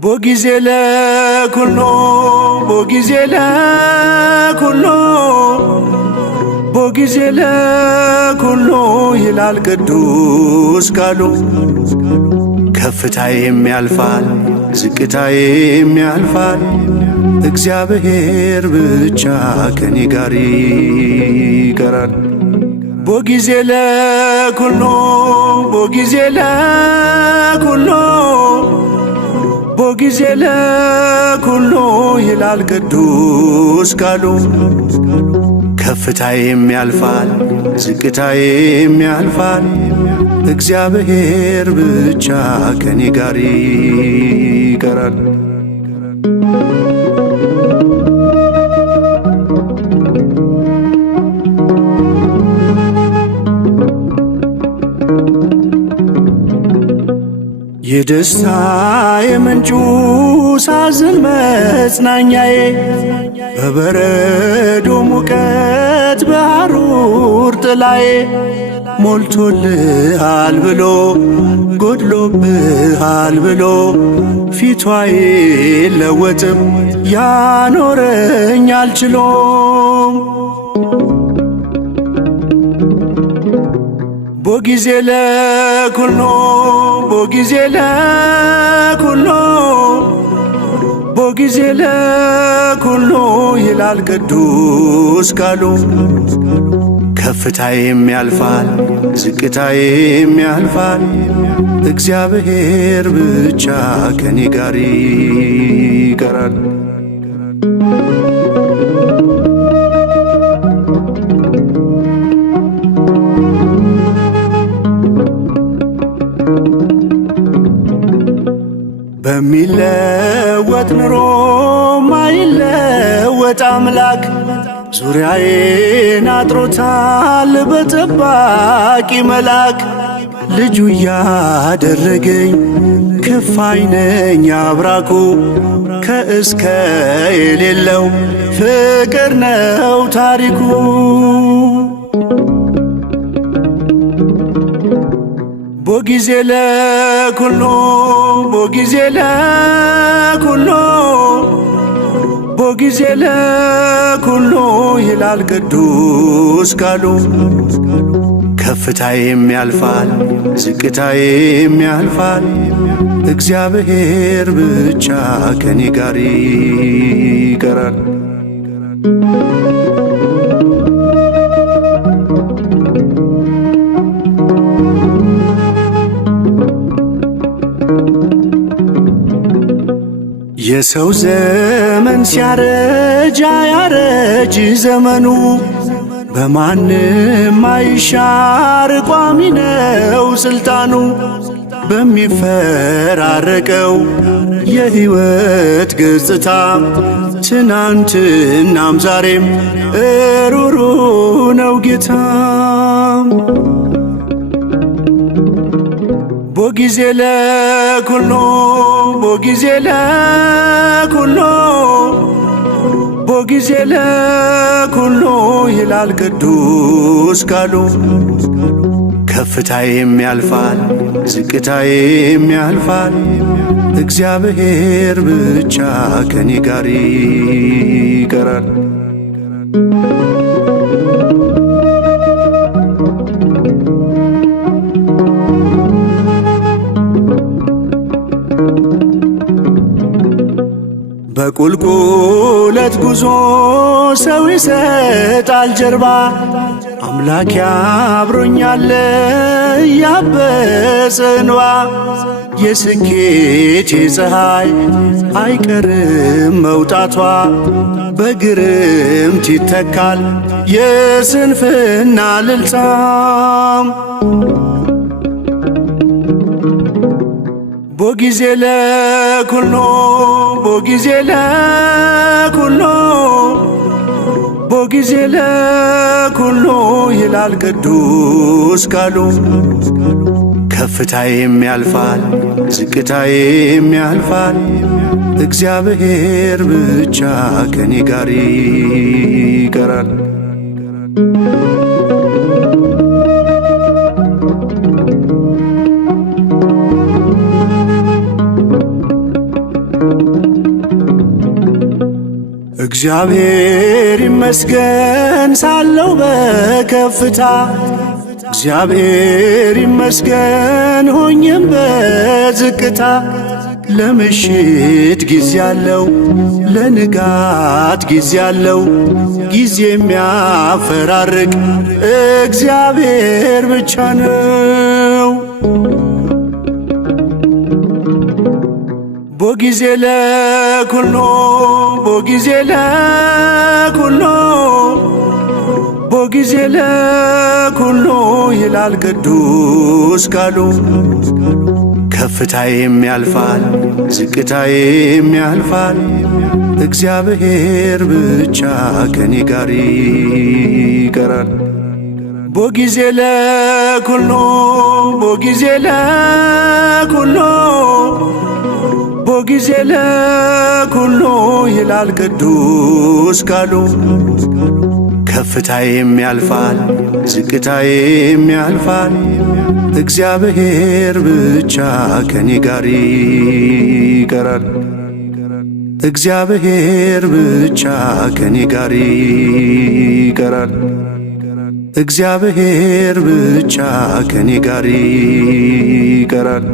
ቦጊዜ ለኩሎ ቦጊዜ ለኩሎ ቦጊዜ ለኩሎ ይላል ቅዱስ ቃሉ። ከፍታዬም ያልፋል ዝቅታዬም ያልፋል፣ እግዚአብሔር ብቻ ከኔ ጋር ይቀራል። ቦጊዜ ለኩሎ ቦጊዜ ለኩሎ ቦጊዜ ለኩሎ ይላል ቅዱስ ቃሉ። ከፍታዬም ያልፋል ዝቅታዬም ያልፋል፣ እግዚአብሔር ብቻ ከኔ ጋር ይቀራል። የደስታ የምንጩ ሳዝን መጽናኛዬ፣ በበረዶ ሙቀት በሐሩር ጥላዬ፣ ሞልቶልሃል ብሎ ጎድሎብሃል ብሎ ፊቷ አይለወጥም ያኖረኝ አልችሎም። ቦጊዜ ለኩሎ ቦጊዜ ለኩሎ ቦጊዜ ለኩሎ ይላል ቅዱስ ቃሉ። ከፍታዬም ያልፋል ዝቅታዬም ያልፋል፣ እግዚአብሔር ብቻ ከኔ ጋር ይቀራል። በሚለወጥ ኑሮ ማይለወጥ አምላክ ዙሪያዬን አጥሮታል በጠባቂ መልአክ። ልጁ ያደረገኝ ክፋይ ነኝ አብራኩ፣ ከእስከ የሌለው ፍቅር ነው ታሪኩ። ቦጊዜ ለኩሎ ቦጊዜ ለኩሎ ቦጊዜ ለኩሎ ይላል ቅዱስ ቃሉ። ከፍታዬም ያልፋል ዝቅታዬም ያልፋል፣ እግዚአብሔር ብቻ ከኔ ጋር ይቀራል። የሰው ዘመን ሲያረጅ አያረጅ ዘመኑ፣ በማንም አይሻር ቋሚ ነው ስልጣኑ። በሚፈራረቀው የሕይወት ገጽታ ትናንትናም ዛሬም እሩሩ ነው ጌታ። ቦጊዜ ለኩሎ ቦጊዜ ለኩሎ ቦጊዜ ለኩሎ ይላል ቅዱስ ቃሉ። ከፍታዬም ያልፋል ዝቅታዬም ያልፋል፣ እግዚአብሔር ብቻ ከኔ ጋር ይቀራል። በቁልቁለት ጉዞ ሰው ይሰጣል ጀርባ፣ አምላክ አብሮኛል ያበሰ እንባ። የስኬቴ ፀሐይ አይቀርም መውጣቷ፣ በግርምት ይተካል የስንፍና ልልጻም። ቦጊዜ ለኩሎ ቦጊዜ ለኩሎ ቦጊዜ ለኩሎ ይላል ቅዱስ ቃሉ። ከፍታዬም ያልፋል ዝቅታዬም ያልፋል፣ እግዚአብሔር ብቻ ከኔ ጋር ይቀራል። እግዚአብሔር ይመስገን ሳለው በከፍታ እግዚአብሔር ይመስገን ሆኜም በዝቅታ ለምሽት ጊዜ አለው ለንጋት ጊዜ አለው ጊዜ የሚያፈራርቅ እግዚአብሔር ብቻ ነው። ቦጊዜ ለኩሎ ቦጊዜ ለኩሎ ቦጊዜ ለኩሎ ይላል ቅዱስ ቃሉ። ከፍታዬም ያልፋል ዝቅታዬም ያልፋል እግዚአብሔር ብቻ ከኔ ጋር ይቀራል። ቦጊዜ ለኩሎ ቦጊዜ ለኩሎ ቦጊዜ ለኩሎ ይላል ቅዱስ ቃሉ። ከፍታዬም ያልፋል ዝቅታዬም ያልፋል እግዚአብሔር ብቻ ከኔ ጋር ይቀራል። እግዚአብሔር ብቻ ከኔ ጋር ይቀራል። እግዚአብሔር ብቻ ከኔ ጋር ይቀራል።